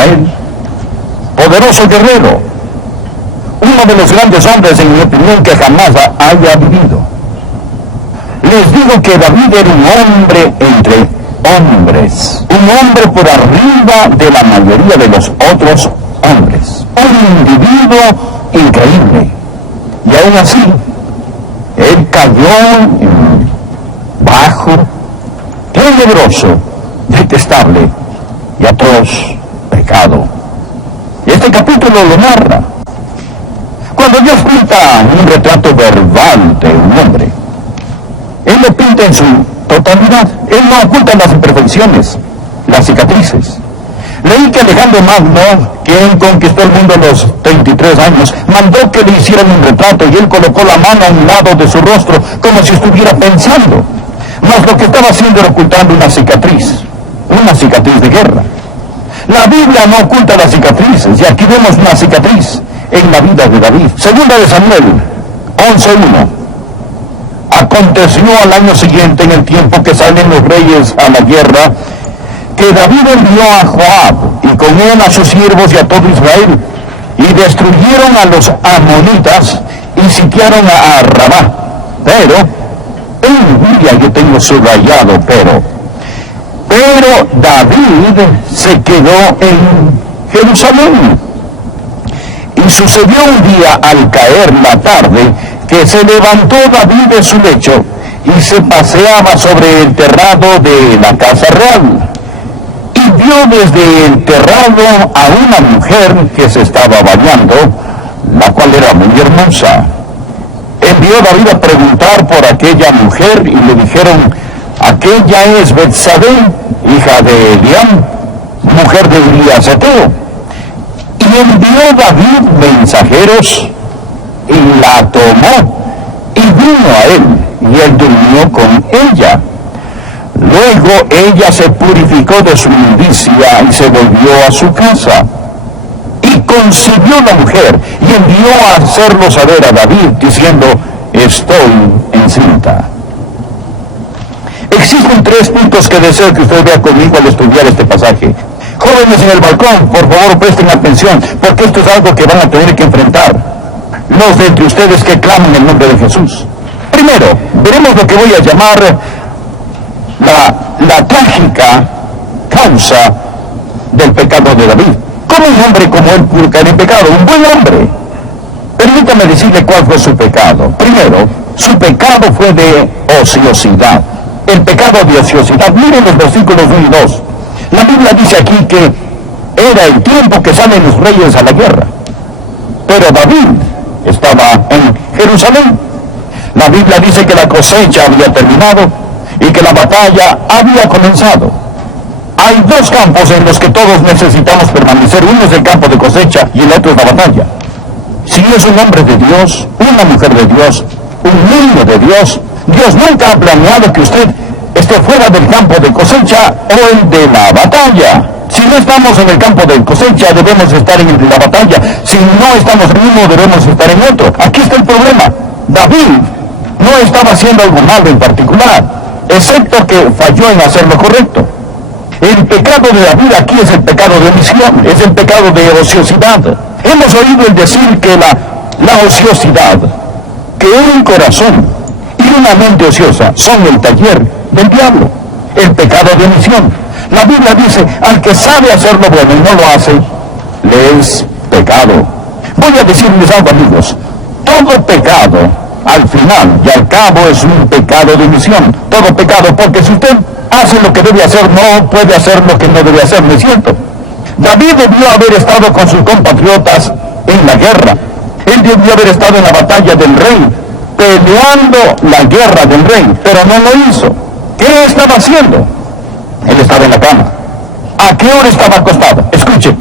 Israel. Poderoso guerrero, uno de los grandes hombres, en mi opinión, que jamás haya vivido. Les digo que David era un hombre entre hombres, un hombre por arriba de la mayoría de los otros hombres, un individuo increíble. Y aún así, él cayó en bajo, tenebroso, detestable y atroz pecado. Y este capítulo lo narra. Cuando Dios pinta un retrato verbal de un hombre, Él lo pinta en su totalidad. Él no oculta las imperfecciones, las cicatrices. Leí que Alejandro Magno, quien conquistó el mundo a los 33 años, mandó que le hicieran un retrato y él colocó la mano a un lado de su rostro como si estuviera pensando. Mas lo que estaba haciendo era ocultando una cicatriz de guerra. La Biblia no oculta las cicatrices, y aquí vemos una cicatriz en la vida de David. Segunda de Samuel 11:1. Aconteció al año siguiente, en el tiempo que salen los reyes a la guerra, que David envió a Joab, y con él a sus siervos y a todo Israel, y destruyeron a los amonitas, y sitiaron a Rabá. Pero, en Biblia yo tengo subrayado, pero David se quedó en Jerusalén. Y sucedió un día, al caer la tarde, que se levantó David de su lecho y se paseaba sobre el terrado de la casa real. Y vio desde el terrado a una mujer que se estaba bañando, la cual era muy hermosa. Envió David a preguntar por aquella mujer y le dijeron: aquella es Betsabé, hija de Eliam, mujer de Urías Eteo. Y envió David mensajeros y la tomó y vino a él, y él durmió con ella. Luego ella se purificó de su inmundicia y se volvió a su casa. Y concibió la mujer y envió a hacerlo saber a David, diciendo: estoy encinta. Existen 3 puntos que deseo que usted vea conmigo al estudiar este pasaje. Jóvenes en el balcón, por favor presten atención, porque esto es algo que van a tener que enfrentar los de entre ustedes que claman el nombre de Jesús. Primero, veremos lo que voy a llamar la trágica causa del pecado de David. ¿Cómo un hombre como él pudo caer en pecado? Un buen hombre. Permítame decirle cuál fue su pecado. Primero, su pecado fue de ociosidad. El pecado de ociosidad. Miren los versículos 1 y 2. La Biblia dice aquí que era el tiempo que salen los reyes a la guerra. Pero David estaba en Jerusalén. La Biblia dice que la cosecha había terminado y que la batalla había comenzado. Hay 2 campos en los que todos necesitamos permanecer. Uno es el campo de cosecha y el otro es la batalla. Si es un hombre de Dios, una mujer de Dios, un niño de Dios, Dios nunca ha planeado que usted esté fuera del campo de cosecha o el de la batalla. Si no estamos en el campo de cosecha, debemos estar en el de la batalla. Si no estamos en uno, debemos estar en otro. Aquí está el problema. David no estaba haciendo algo malo en particular, excepto que falló en hacer lo correcto. El pecado de David aquí es el pecado de omisión, es el pecado de ociosidad. Hemos oído el decir que la ociosidad, que un corazón y una mente ociosa son el taller del diablo. El pecado de omisión. La Biblia dice: al que sabe hacer lo bueno y no lo hace, le es pecado. Voy a decirles algo, amigos. Todo pecado, al final y al cabo, es un pecado de omisión. Todo pecado, porque si usted hace lo que debe hacer, no puede hacer lo que no debe hacer, ¿no es cierto? David debió haber estado con sus compatriotas en la guerra. Él debió haber estado en la batalla del rey, peleando la guerra del rey, pero no lo hizo. ¿Qué estaba haciendo? Él estaba en la cama. ¿A qué hora estaba acostado? Escuche,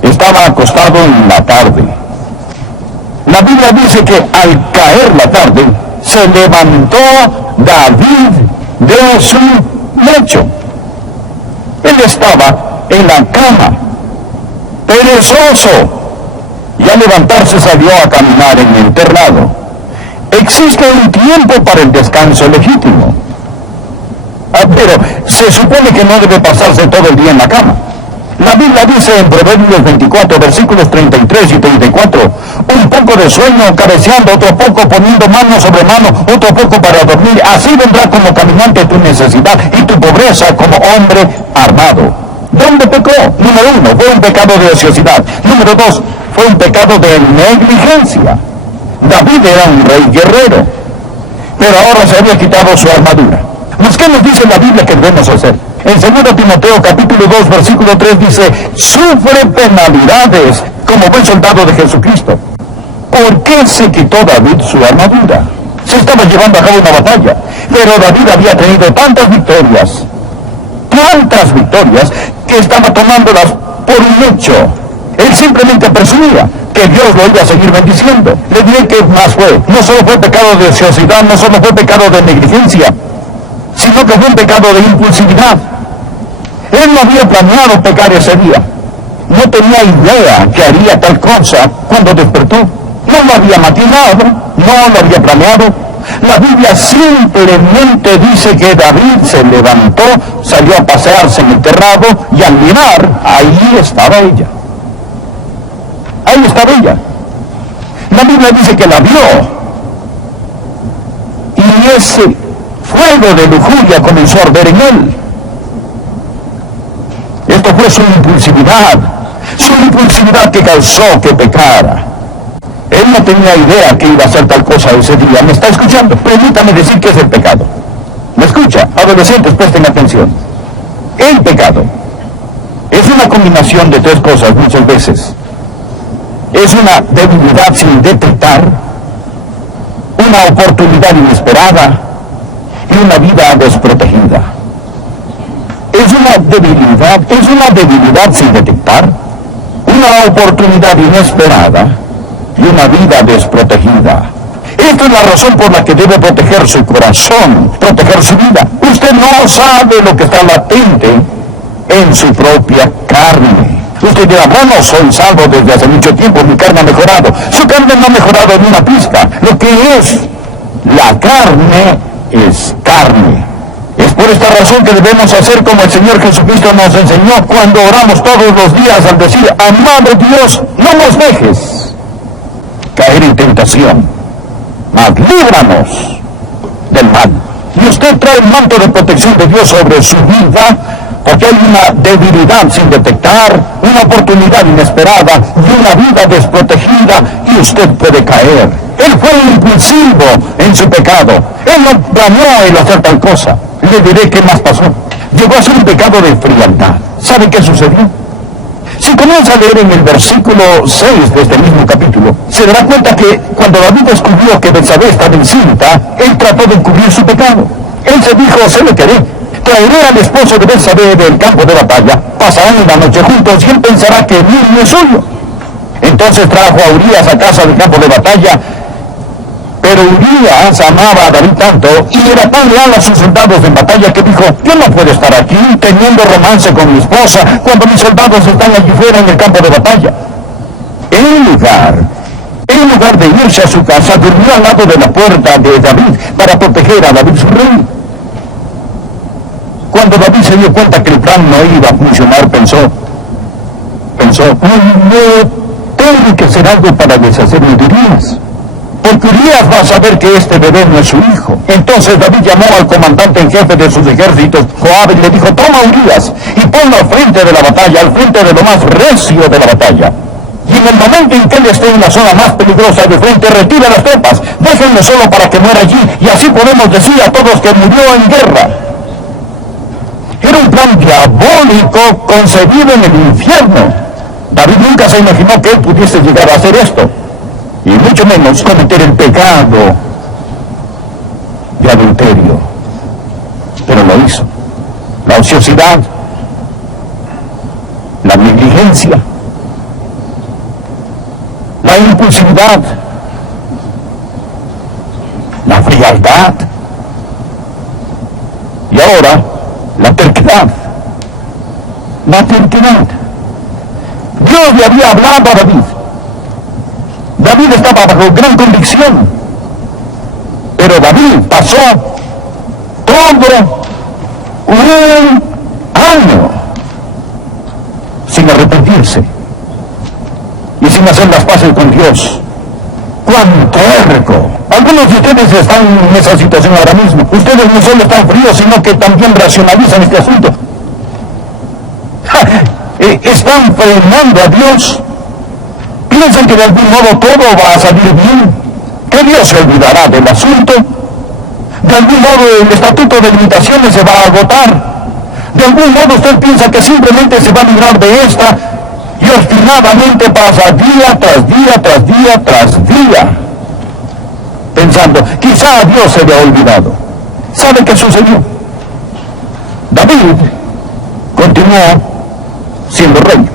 estaba acostado en la tarde. La Biblia dice que al caer la tarde, se levantó David de su lecho. Él estaba en la cama, perezoso, y al levantarse salió a caminar en el terrado. Existe un tiempo para el descanso legítimo, pero se supone que no debe pasarse todo el día en la cama. La Biblia dice en Proverbios 24, versículos 33 y 34, un poco de sueño cabeceando, otro poco poniendo mano sobre mano, otro poco para dormir. Así vendrá como caminante tu necesidad y tu pobreza como hombre armado. ¿Dónde pecó? Número 1, fue un pecado de ociosidad. Número 2, fue un pecado de negligencia. David era un rey guerrero, pero ahora se había quitado su armadura. ¿Qué nos dice la Biblia que debemos hacer? En 2 Timoteo capítulo 2 versículo 3 dice, sufre penalidades como buen soldado de Jesucristo. ¿Por qué se quitó David su armadura? Se estaba llevando a cabo una batalla, pero David había tenido tantas victorias, que estaba tomándolas por un hecho. Él simplemente presumía que Dios lo iba a seguir bendiciendo. Le diré que más fue. No solo fue pecado de ociosidad, no solo fue pecado de negligencia, sino que fue un pecado de impulsividad. Él no había planeado pecar ese día. No tenía idea que haría tal cosa cuando despertó. No lo había maquinado, no lo había planeado. La Biblia simplemente dice que David se levantó, salió a pasearse en el terrado y al mirar, ahí estaba ella. Ahí estaba ella. La Biblia dice que la vio. Y ese fuego de lujuria comenzó a arder en él. Esto fue su impulsividad que causó que pecara. Él no tenía idea que iba a hacer tal cosa ese día. ¿Me está escuchando? Permítame decir qué es el pecado. ¿Me escucha? Adolescentes, presten atención. El pecado es una combinación de tres cosas muchas veces. Es una debilidad sin detectar, una oportunidad inesperada y una vida desprotegida. Es una debilidad sin detectar, una oportunidad inesperada y una vida desprotegida. Esta es la razón por la que debe proteger su corazón, proteger su vida. Usted no sabe lo que está latente en su propia carne. Usted dirá, bueno, soy salvo desde hace mucho tiempo, mi carne ha mejorado. Su carne no ha mejorado ni una pizca. Lo que es la carne es carne. Es por esta razón que debemos hacer como el Señor Jesucristo nos enseñó cuando oramos todos los días al decir, amado Dios, no nos dejes caer en tentación, mas líbranos del mal. Y usted trae el manto de protección de Dios sobre su vida, porque hay una debilidad sin detectar, una oportunidad inesperada y una vida desprotegida, y usted puede caer. Él fue impulsivo en su pecado. Él no planeó el hacer tal cosa. Le diré qué más pasó. Llegó a ser un pecado de frialdad. ¿Sabe qué sucedió? Si comienza a leer en el versículo 6 de este mismo capítulo, se dará cuenta que cuando David descubrió que Betsabé estaba encinta, él trató de encubrir su pecado. Él se dijo, se lo quedé. Traeré al esposo de Betsabé del campo de batalla, pasarán una noche juntos y él pensará que el niño es suyo. Entonces trajo a Urías a casa del campo de batalla, pero Urías amaba a David tanto y era tan leal a sus soldados en batalla que dijo, yo no puedo estar aquí teniendo romance con mi esposa cuando mis soldados están allí fuera en el campo de batalla. En lugar de irse a su casa, durmió al lado de la puerta de David para proteger a David su rey. Cuando David se dio cuenta que el plan no iba a funcionar, pensó, no, tengo que hacer algo para deshacerme de Urías, porque Urías va a saber que este bebé no es su hijo. Entonces David llamó al comandante en jefe de sus ejércitos, Joab, y le dijo, toma a Urías y ponlo al frente de la batalla, al frente de lo más recio de la batalla. Y en el momento en que él esté en la zona más peligrosa de frente, retira las tropas, déjenlo solo para que muera allí, y así podemos decir a todos que murió en guerra. Era un plan diabólico concebido en el infierno. David nunca se imaginó que él pudiese llegar a hacer esto, y mucho menos cometer el pecado de adulterio. Pero lo hizo. La ociosidad, la negligencia, la impulsividad, la frialdad y ahora la terquedad. Dios le había hablado a David. David estaba bajo gran convicción, pero David pasó todo un año arrepentirse y sin hacer las paces con Dios. ¡Cuán terco! Algunos de ustedes están en esa situación ahora mismo. Ustedes no solo están fríos, sino que también racionalizan este asunto. Están frenando a Dios. Piensan que de algún modo todo va a salir bien, que Dios se olvidará del asunto. De algún modo el estatuto de limitaciones se va a agotar. De algún modo usted piensa que simplemente se va a librar de esta y obstinadamente pasa día tras día tras día tras día, pensando, quizá Dios se le ha olvidado. ¿Sabe qué sucedió? David continuó siendo rey.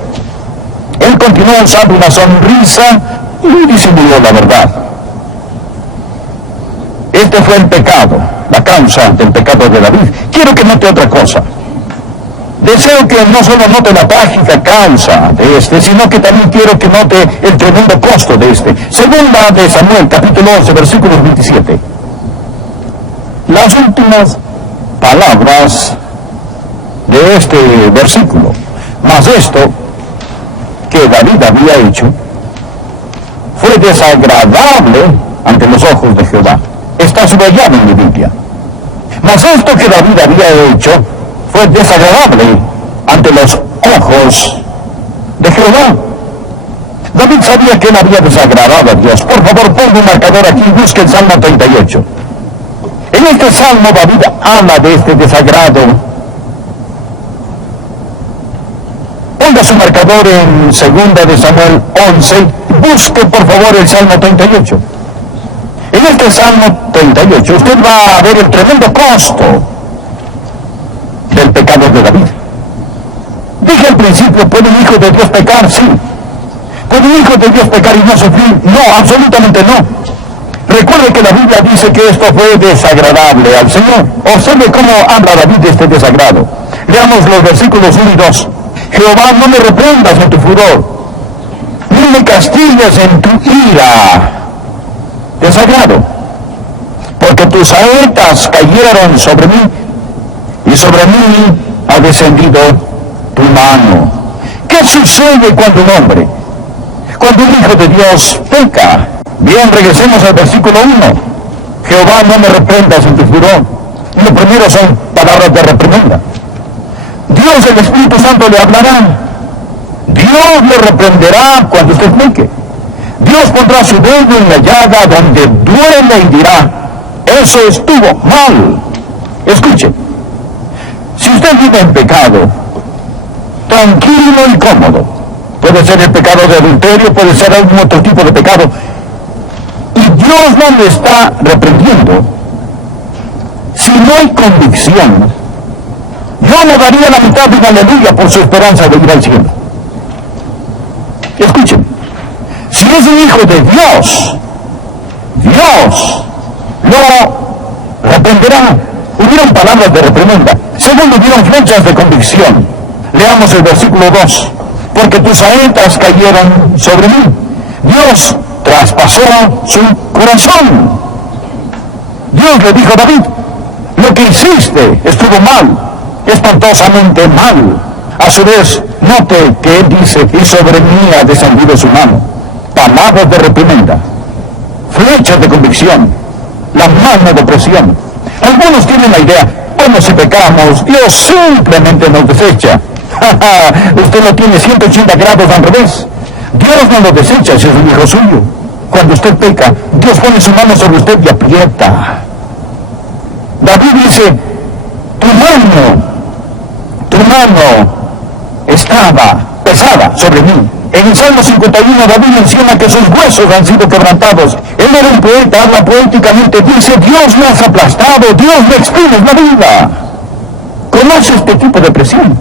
Él continuó usando una sonrisa y disimuló la verdad. Este fue el pecado, la causa del pecado de David. Quiero que note otra cosa. Deseo que no solo note la trágica causa de este, sino que también quiero que note el tremendo costo de este. Segunda de Samuel, capítulo 11, versículos 27. Las últimas palabras de este versículo. Mas esto que David había hecho fue desagradable ante los ojos de Jehová. Está subrayado en mi Biblia. Mas esto que David había hecho fue desagradable ante los ojos de Jehová. David sabía que él había desagradado a Dios. Por favor, ponga un marcador aquí y busque el Salmo 38. En este Salmo David habla de este desagrado. Ponga su marcador en 2 de Samuel 11. Busque, por favor, el Salmo 38. En este Salmo 38 usted va a ver el tremendo costo del pecado de David. Dije al principio, ¿puede un hijo de Dios pecar? Sí. ¿Puede un hijo de Dios pecar y no sufrir? No, absolutamente no. Recuerde que la Biblia dice que esto fue desagradable al Señor. Observe cómo habla David de este desagrado. Leamos los versículos 1 y 2. Jehová, no me reprendas en tu furor, ni me castigues en tu ira. Desagrado. Porque tus saetas cayeron sobre mí, y sobre mí ha descendido tu mano. ¿Qué sucede cuando un hombre, cuando un hijo de Dios peca? Bien, regresemos al versículo 1. Jehová, no me reprendas en tu furor. Y lo primero son palabras de reprimenda. Dios, el Espíritu Santo, le hablará. Dios le reprenderá cuando usted peque. Dios pondrá su dedo en la llaga donde duele y dirá, eso estuvo mal. Escuche, si usted vive en pecado, tranquilo y cómodo, puede ser el pecado de adulterio, puede ser algún otro tipo de pecado, y Dios no le está reprendiendo, si no hay convicción, yo le daría la mitad de una aleluya por su esperanza de ir al cielo. Escuchen, si es un hijo de Dios, Dios lo reprenderá. Hubieron palabras de reprimenda. Segundo, hubieron flechas de convicción. Leamos el versículo 2. Porque tus saetas cayeron sobre mí. Dios traspasó su corazón. Dios le dijo a David, lo que hiciste estuvo mal, espantosamente mal. A su vez, note que él dice, y sobre mí ha descendido su mano. Palabras de reprimenda, flechas de convicción, la mano de presión. Algunos tienen la idea, bueno, si pecamos, Dios simplemente nos desecha. Usted lo tiene 180 grados al revés. Dios no lo desecha si es un hijo suyo. Cuando usted peca, Dios pone su mano sobre usted y aprieta. David dice, tu mano estaba pesada sobre mí. En el Salmo 51 David menciona que sus huesos han sido quebrantados. Él era un poeta, habla poéticamente, dice, Dios me has aplastado, Dios me exprimes la vida. ¿Conoce este tipo de presión?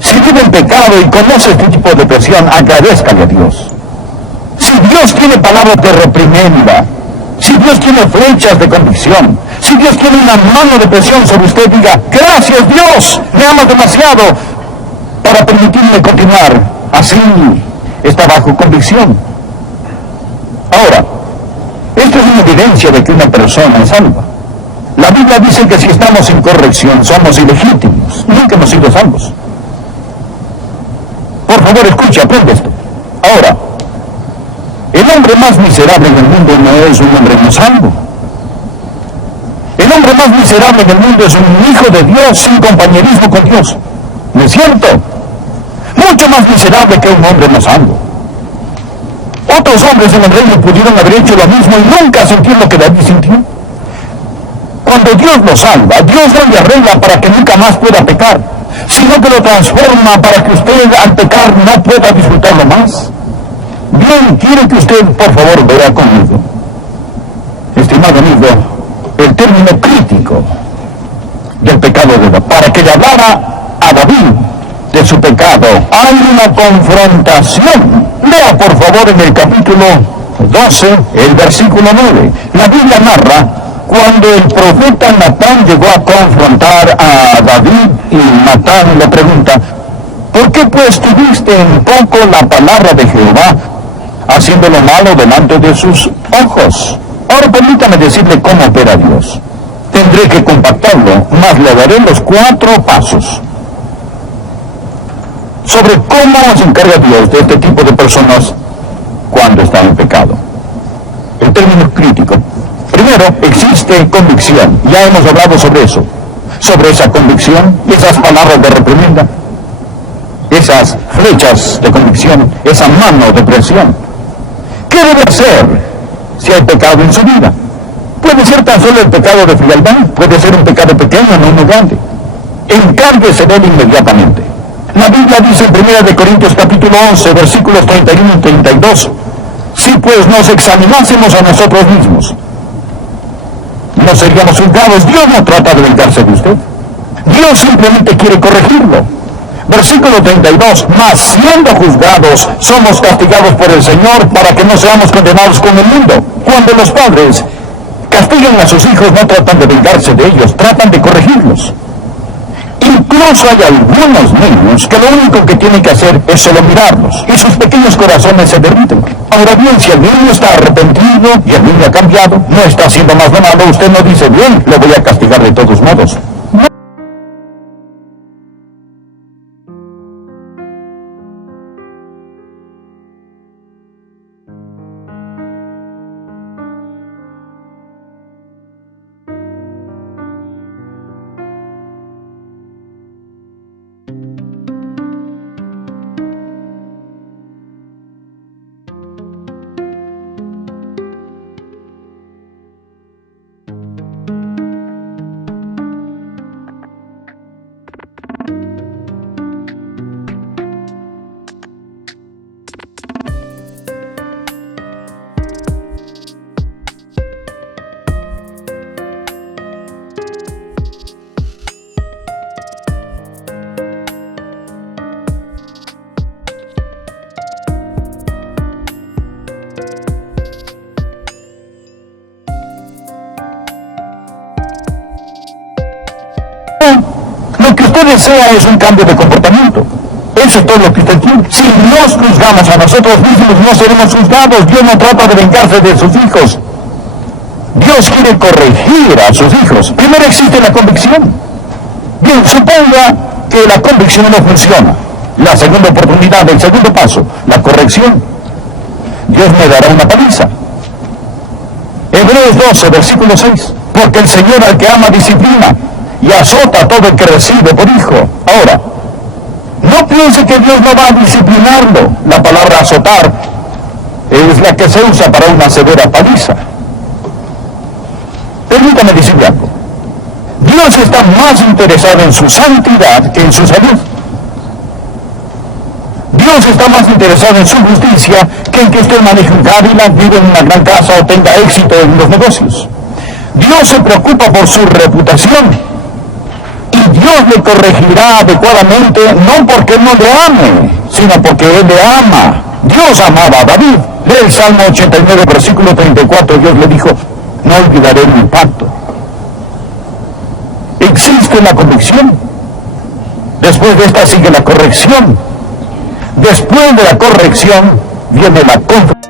Si vive en pecado y conoce este tipo de presión, agradézcale a Dios. Si Dios tiene palabras de reprimenda, si Dios tiene flechas de convicción, si Dios tiene una mano de presión sobre usted, diga, gracias Dios, me amas demasiado para permitirme continuar. Así está bajo convicción. Ahora, esto es una evidencia de que una persona es salva. La Biblia dice que si estamos sin corrección somos ilegítimos, nunca hemos sido salvos. Por favor, escuche, aprende esto. Ahora, el hombre más miserable en el mundo no es un hombre no salvo. El hombre más miserable en el mundo es un hijo de Dios sin compañerismo con Dios. ¿No es cierto? Mucho más miserable que un hombre no salvo. Otros hombres en el reino pudieron haber hecho lo mismo y nunca sentir lo que David sintió. Cuando Dios lo salva, Dios no le arregla para que nunca más pueda pecar, sino que lo transforma para que usted al pecar no pueda disfrutarlo más. Bien, quiero que usted, por favor, vea conmigo, estimado amigo, el término crítico del pecado de David, para que le hablara a David de su pecado. Hay una confrontación. Lea, por favor, en el capítulo 12, el versículo 9. La Biblia narra cuando el profeta Natán llegó a confrontar a David y Natán le pregunta, ¿por qué pues tuviste en poco la palabra de Jehová, haciendo lo malo delante de sus ojos? Ahora permítame decirle cómo opera Dios. Tendré que compactarlo, mas le daré los 4 pasos sobre cómo se encarga Dios de este tipo de personas cuando están en pecado. El término crítico. Primero, existe convicción. Ya hemos hablado sobre eso. Sobre esa convicción, esas palabras de reprimenda, esas flechas de convicción, esa mano de presión. ¿Qué debe hacer si hay pecado en su vida? Puede ser tan solo el pecado de frialdad, puede ser un pecado pequeño, no uno grande. Encárguese de él inmediatamente. La Biblia dice en 1 Corintios capítulo 11, versículos 31 y 32, si pues nos examinásemos a nosotros mismos, no seríamos juzgados. Dios no trata de vengarse de usted. Dios simplemente quiere corregirlo. Versículo 32, mas siendo juzgados, somos castigados por el Señor para que no seamos condenados con el mundo. Cuando los padres castigan a sus hijos, no tratan de vengarse de ellos, tratan de corregirlos. Incluso hay algunos niños que lo único que tienen que hacer es solo mirarlos y sus pequeños corazones se derriten. Ahora bien, si el niño está arrepentido y el niño ha cambiado, no está haciendo más de malo, usted no dice, bien, lo voy a castigar de todos modos. No. Lo que usted desea es un cambio de comportamiento. Eso es todo lo que usted quiere. Si nos juzgamos a nosotros mismos, no seremos juzgados. Dios no trata de vengarse de sus hijos. Dios quiere corregir a sus hijos. Primero existe la convicción. Bien, suponga que la convicción no funciona. La segunda oportunidad, el segundo paso, la corrección. Dios me dará una paliza. Hebreos 12, versículo 6. Porque el Señor al que ama disciplina y azota a todo el que recibe por hijo. Ahora, no piense que Dios no va a disciplinarlo. La palabra azotar es la que se usa para una severa paliza. Permítame decirle algo. Dios está más interesado en su santidad que en su salud. Dios está más interesado en su justicia que en que usted maneje un Cadillac, viva en una gran casa o tenga éxito en los negocios. Dios se preocupa por su reputación. Y Dios le corregirá adecuadamente, no porque no le ame, sino porque Él le ama. Dios amaba a David. Lee el Salmo 89, versículo 34, Dios le dijo, no olvidaré mi pacto. Existe la convicción. Después de esta sigue la corrección. Después de la corrección viene la confesión.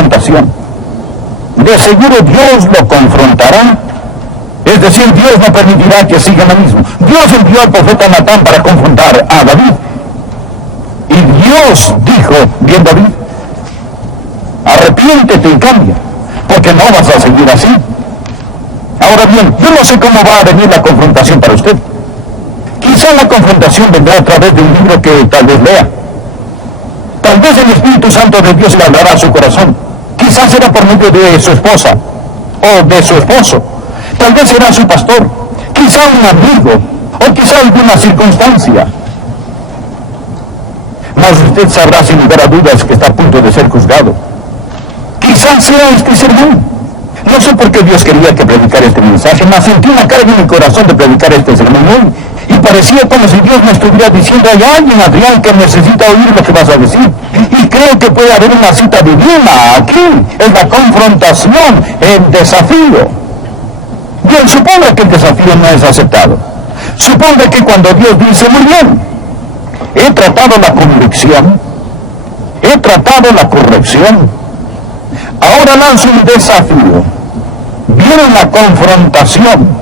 confrontación. De seguro Dios lo confrontará. Es decir, Dios no permitirá que siga lo mismo. Dios envió al profeta Natán para confrontar a David. Y Dios dijo, bien David, arrepiéntete y cambia, porque no vas a seguir así. Ahora bien, yo no sé cómo va a venir la confrontación para usted. Quizá la confrontación vendrá a través de un libro que tal vez lea. Tal vez el Espíritu Santo de Dios le hablará a su corazón. Quizás será por medio de su esposa o de su esposo. Tal vez será su pastor, quizá un amigo o quizá alguna circunstancia. Mas usted sabrá sin lugar a dudas que está a punto de ser juzgado. Quizás sea este sermón. No sé por qué Dios quería que predicara este mensaje, mas sentí una carga en mi corazón de predicar este sermón hoy. Y parecía como si Dios me estuviera diciendo, hay alguien, Adrián, que necesita oír lo que vas a decir. Y creo que puede haber una cita divina aquí. Es la confrontación, el desafío. Bien, suponga que el desafío no es aceptado. Suponga que cuando Dios dice, muy bien, he tratado la convicción, he tratado la corrección, ahora lanzo un desafío. Viene la confrontación.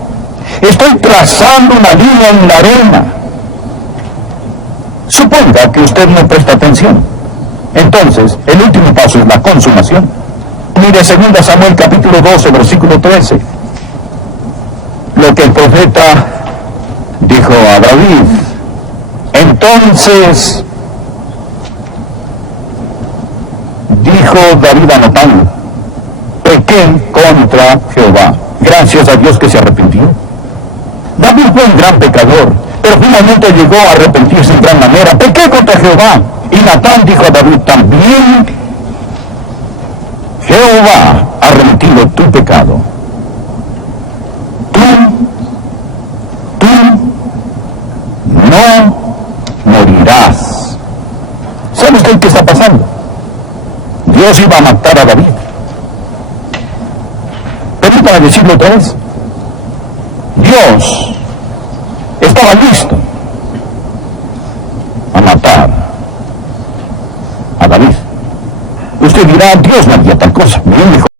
Estoy trazando una línea en la arena. Suponga que usted no presta atención. Entonces, el último paso es la consumación. Mire 2 Samuel capítulo 12, versículo 13. Lo que el profeta dijo a David. Entonces, dijo David a Natán, pequé contra Jehová. Gracias a Dios que se arrepintió. David fue un gran pecador, pero finalmente llegó a arrepentirse en gran manera. Pequé contra Jehová. Y Natán dijo a David, también Jehová ha remitido tu pecado. Tú no morirás. ¿Sabe usted qué está pasando? Dios iba a matar a David. Permítame decirlo otra vez. Dios estaba listo a matar a David. Usted dirá, Dios no haría tal cosa. Bien, dijo.